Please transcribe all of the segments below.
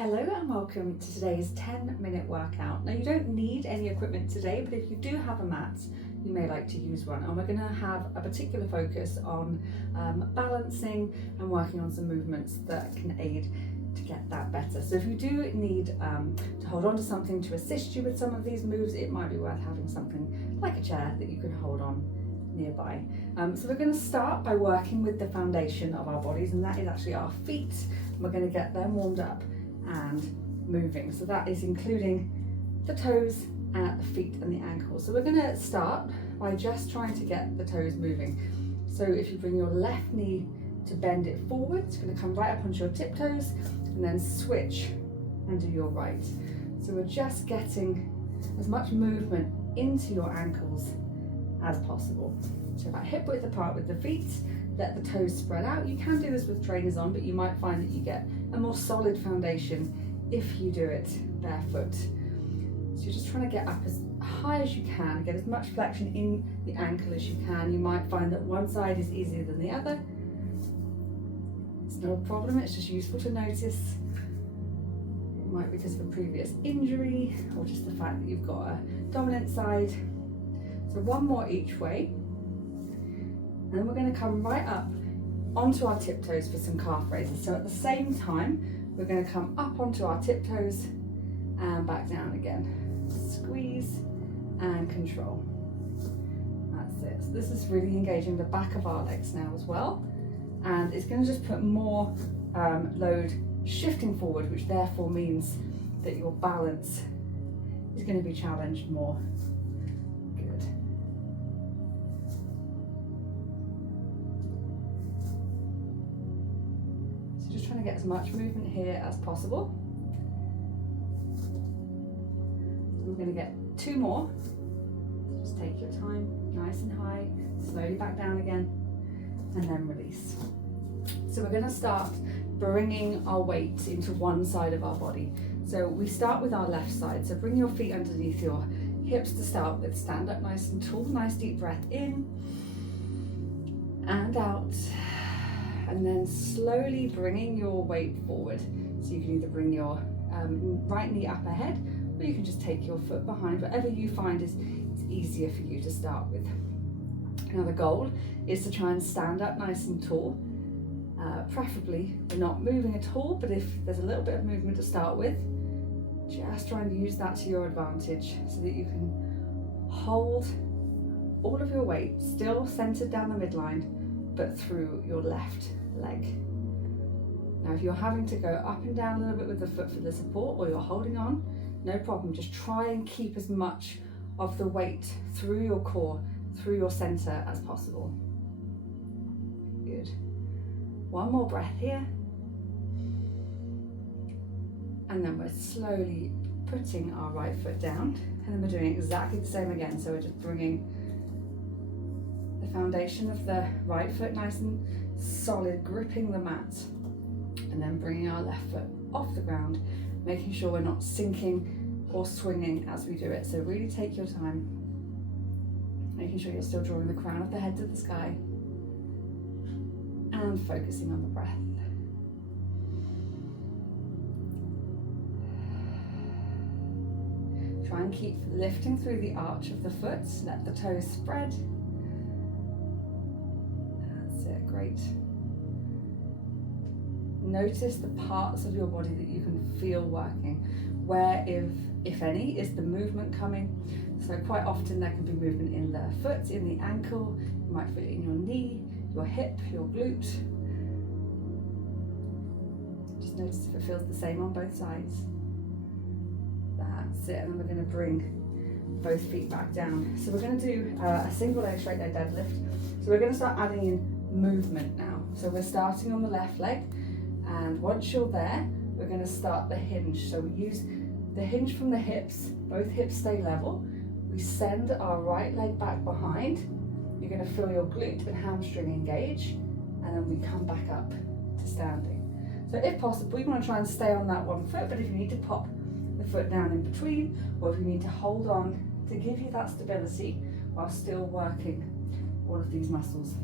Hello and welcome to today's 10-minute workout. Now you don't need any equipment today, but if you do have a mat, you may like to use one. And we're going to have a particular focus on balancing and working on some movements that can aid to get that better. So if you do need to hold on to something to assist you with some of these moves, it might be worth having something like a chair that you can hold on nearby. So we're going to start by working with the foundation of our bodies, and that is actually our feet. And we're going to get them warmed up and moving. So that is including the toes, the feet and the ankles. So we're going to start by just trying to get the toes moving. So if you bring your left knee to bend it forward, it's going to come right up onto your tiptoes and then switch and do your right. So we're just getting as much movement into your ankles as possible. So about hip width apart with the feet, let the toes spread out. You can do this with trainers on, but you might find that you get a more solid foundation if you do it barefoot. So you're just trying to get up as high as you can, get as much flexion in the ankle as you can. You might find that one side is easier than the other. It's no problem, it's just useful to notice. It might be because of a previous injury or just the fact that you've got a dominant side. So one more each way. And then we're going to come right up onto our tiptoes for some calf raises. So at the same time, we're going to come up onto our tiptoes and back down again. Squeeze and control. That's it. So this is really engaging the back of our legs now as well. And it's going to just put more load shifting forward, which therefore means that your balance is going to be challenged more. Good. So just trying to get as much movement here as possible. We're going to get two more. Just take your time, nice and high, slowly back down again, and then release. So we're going to start bringing our weight into one side of our body. So we start with our left side. So bring your feet underneath your hips to start with. Stand up nice and tall, nice deep breath in and out. And then slowly bringing your weight forward. So you can either bring your right knee up ahead, or you can just take your foot behind, whatever you find is easier for you to start with. Now the goal is to try and stand up nice and tall. Preferably we're not moving at all, but if there's a little bit of movement to start with, just try and use that to your advantage so that you can hold all of your weight still centered down the midline, but through your left leg. Now if you're having to go up and down a little bit with the foot for the support, or you're holding on, no problem. Just try and keep as much of the weight through your core, through your center as possible. Good. One more breath here. And then we're slowly putting our right foot down. And then we're doing exactly the same again. So we're just bringing the foundation of the right foot nice and solid, gripping the mat. And then bringing our left foot off the ground, making sure we're not sinking or swinging as we do it. So really take your time, making sure you're still drawing the crown of the head to the sky and focusing on the breath. Try and keep lifting through the arch of the foot, let the toes spread. That's it, great. Notice the parts of your body that you can feel working. Where, if any, is the movement coming? So quite often there can be movement in the foot, in the ankle, you might feel it in your knee, your hip, your glute. Just notice if it feels the same on both sides. That's it, and then we're going to bring both feet back down. So we're going to do a single leg straight leg deadlift. So we're going to start adding in movement now. So we're starting on the left leg, and once you're there, we're going to start the hinge. So we use the hinge from the hips, both hips stay level. We send our right leg back behind. You're going to feel your glute and hamstring engage, and then we come back up to standing. So if possible, you want to try and stay on that one foot, but if you need to pop the foot down in between, or if you need to hold on to give you that stability while still working all of these muscles.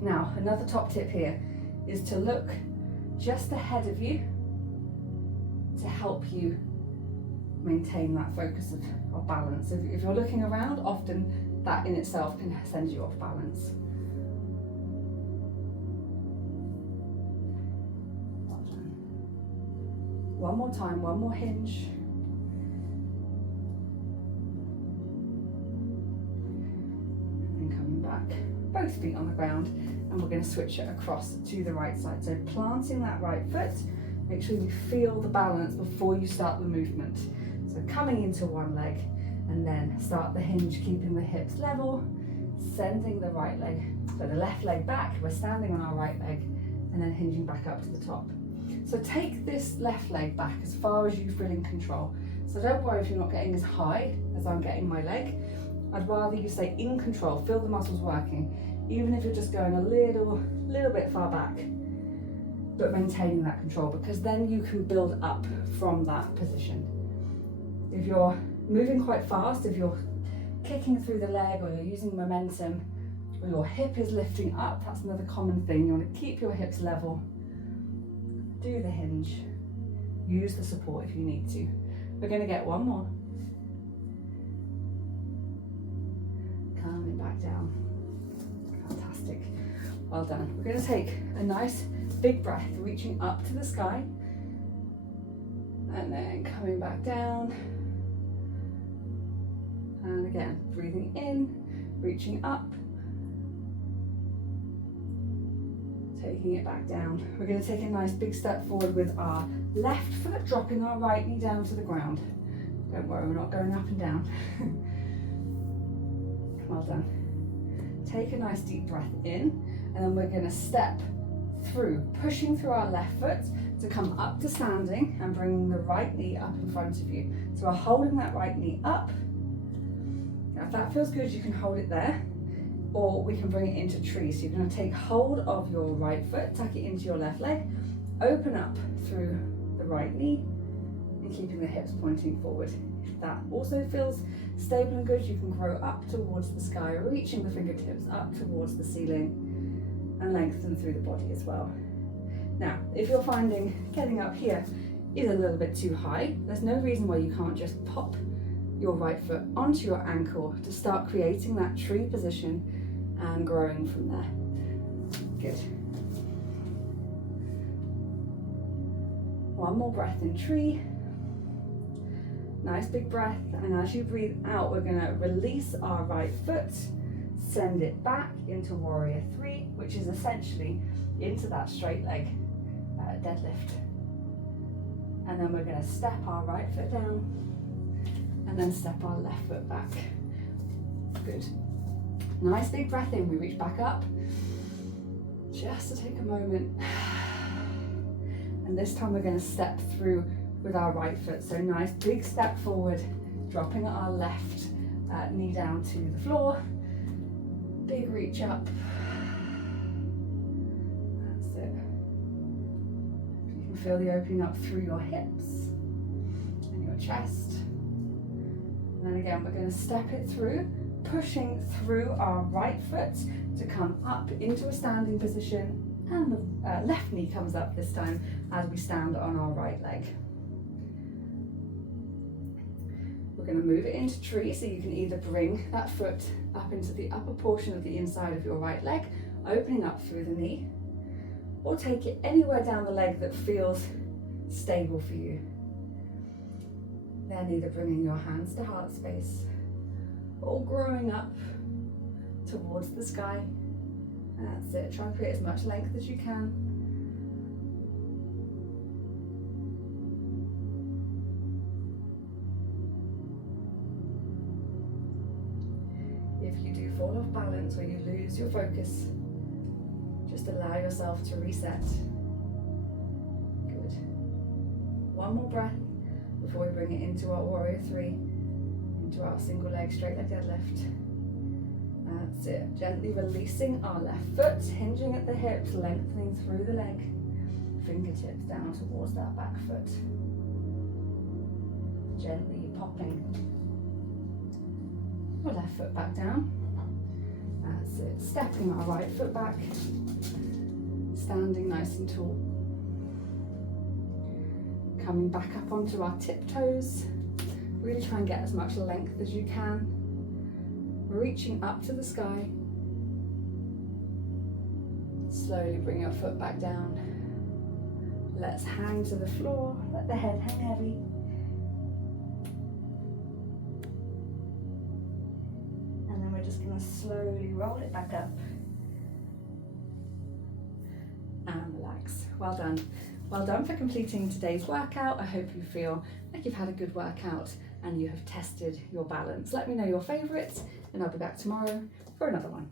Now, another top tip here is to look just ahead of you to help you maintain that focus of balance. If you're looking around, often that in itself can send you off balance. Well done. One more time, one more hinge. And coming back, both feet on the ground, and we're going to switch it across to the right side. So planting that right foot, make sure you feel the balance before you start the movement. So coming into one leg, and then start the hinge, keeping the hips level, sending the right leg, so the left leg back, we're standing on our right leg, and then hinging back up to the top. So take this left leg back as far as you feel in control. So don't worry if you're not getting as high as I'm getting my leg. I'd rather you stay in control, feel the muscles working, even if you're just going a little bit far back, but maintaining that control, because then you can build up from that position. If you're moving quite fast, if you're kicking through the leg, or you're using momentum, or your hip is lifting up, that's another common thing. You want to keep your hips level, do the hinge, use the support if you need to. We're going to get one more. Coming back down. Fantastic. Well done. We're going to take a nice big breath, reaching up to the sky, and then coming back down. And again, breathing in, reaching up, taking it back down. We're going to take a nice big step forward with our left foot, dropping our right knee down to the ground. Don't worry, we're not going up and down. Well done. Take a nice deep breath in, and then we're going to step through, pushing through our left foot to come up to standing and bringing the right knee up in front of you. So we're holding that right knee up. Now, if that feels good, you can hold it there, or we can bring it into tree. So you're going to take hold of your right foot, tuck it into your left leg, open up through the right knee, and keeping the hips pointing forward. If that also feels stable and good, you can grow up towards the sky, reaching the fingertips up towards the ceiling, and lengthen through the body as well. Now, if you're finding getting up here is a little bit too high, there's no reason why you can't just pop your right foot onto your ankle to start creating that tree position and growing from there. Good. One more breath in tree. Nice big breath, and as you breathe out, we're going to release our right foot, send it back into warrior three, which is essentially into that straight leg deadlift. And then we're going to step our right foot down, and then step our left foot back. Good. Nice big breath in, we reach back up, just to take a moment. And this time we're going to step through with our right foot. So nice big step forward, dropping our left knee down to the floor. Big reach up. That's it. You can feel the opening up through your hips and your chest. And then again, we're going to step it through, pushing through our right foot to come up into a standing position, and the left knee comes up this time as we stand on our right leg. We're going to move it into tree, so you can either bring that foot up into the upper portion of the inside of your right leg, opening up through the knee, or take it anywhere down the leg that feels stable for you. Then either bringing your hands to heart space, or growing up towards the sky. That's it. Try and create as much length as you can. If you do fall off balance or you lose your focus, just allow yourself to reset. Good. One more breath before we bring it into our warrior three, into our single leg straight leg deadlift. That's it. Gently releasing our left foot, hinging at the hips, lengthening through the leg, fingertips down towards that back foot. Gently popping your left foot back down. That's it. Stepping our right foot back, standing nice and tall. coming back up onto our tiptoes. Really try and get as much length as you can. Reaching up to the sky. Slowly bring your foot back down. Let's hang to the floor. Let the head hang heavy. And then we're just going to slowly roll it back up. And relax. Well done. Well done for completing today's workout. I hope you feel like you've had a good workout and you have tested your balance. Let me know your favourites and I'll be back tomorrow for another one.